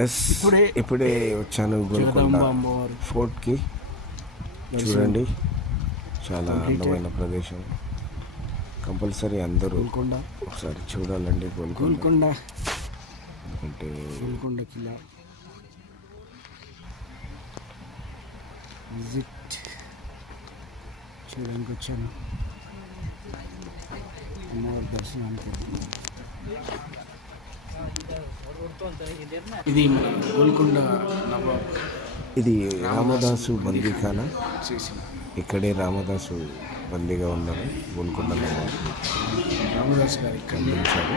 Yes, ఇప్పుడే వచ్చాను గోల్కొండ ఫోర్ట్కి. చూడండి, చాలా అందమైన ప్రదేశం. కంపల్సరీ అందరూ ఒకసారి చూడాలండి గోల్కొండ. అంటే గోల్కొండ కిలా విజిట్ చేయడానికి వచ్చాను. అమ్మవారి దర్శనానికి ఇది గోల్కొండ నవాబ్. ఇది రామదాసు బందీఖానా. ఇక్కడే రామదాసు బందీగా ఉన్నారు. గోల్కొండ నవాబ్ రామదాస్ గారు ఇక్కడ ఉంచారు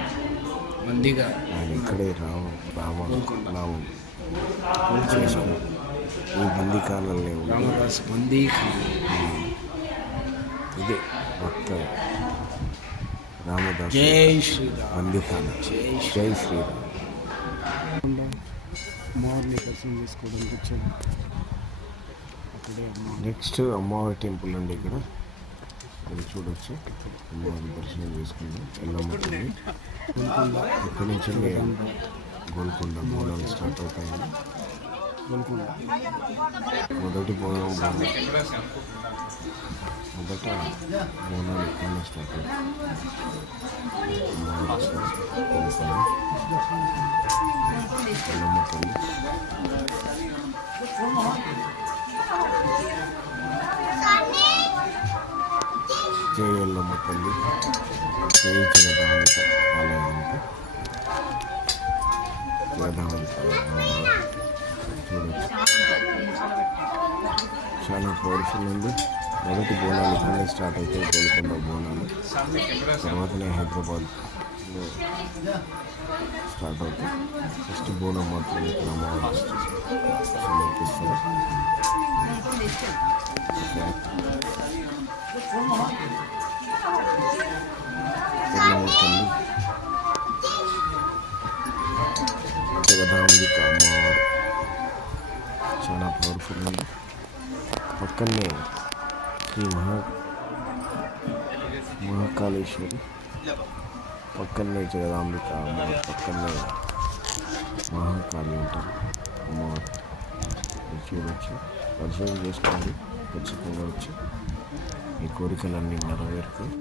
బందీగా. ఆయన ఇక్కడే నామం చేసుకుని ఈ బందీఖానాలనే రామదాస్ బందీఖానా. ఇదే మొత్తం రామదాస్ జై శ్రీరామ్. బందీఖానా. జై శ్రీరామ్. అమ్మవారిని దర్శనం చేసుకోవడానికి వచ్చాను. అక్కడే నెక్స్ట్ అమ్మవారి టెంపుల్ అండి. ఇక్కడ మీరు చూడొచ్చు. అమ్మవారి దర్శనం చేసుకుందాం. ఎల్లమ్మ తల్లి. ఇక్కడి నుంచి గోల్కొండ బోనాలు స్టార్ట్ అవుతాయండి. గోల్కొండ మొదట బోనాలు ఇక్కడనే స్టార్ట్ అవుతాయి. ఎల్లమ్మ తల్లి. జై ఎల్లమ్మ తల్లి. జై జగదాంబిక ఆలయానికి. జగదాంబిక చూడొచ్చు, చాలా పవర్ఫుల్ ఉంది. మొదటి బోనాలు ఇక్కడనే స్టార్ట్ అవుతాయి. గోల్కొండ బోనాలు తర్వాతనే హైదరాబాద్లో స్టార్ట్ అవుతాయి. ఫస్ట్ బోనం మాత్రం ఇక్కడ అమ్మవారు సమర్పిస్తారు. ఎల్లమ్మ తల్లి, జగదాంబిక అమ్మవారు చాలా పవర్ఫుల్ ఉంది. పక్కనే శ్రీ మహాకాళేశ్వరి, పక్కనే జగదాంబిక అమ్మవారు, పక్కనే మహాకాళి ఉంటారు అమ్మవారు. చూడవచ్చు, దర్శనం చేసుకోండి. ఖచ్చితంగా వచ్చి మీ కోరికలన్నీ నెరవేరుతాయి.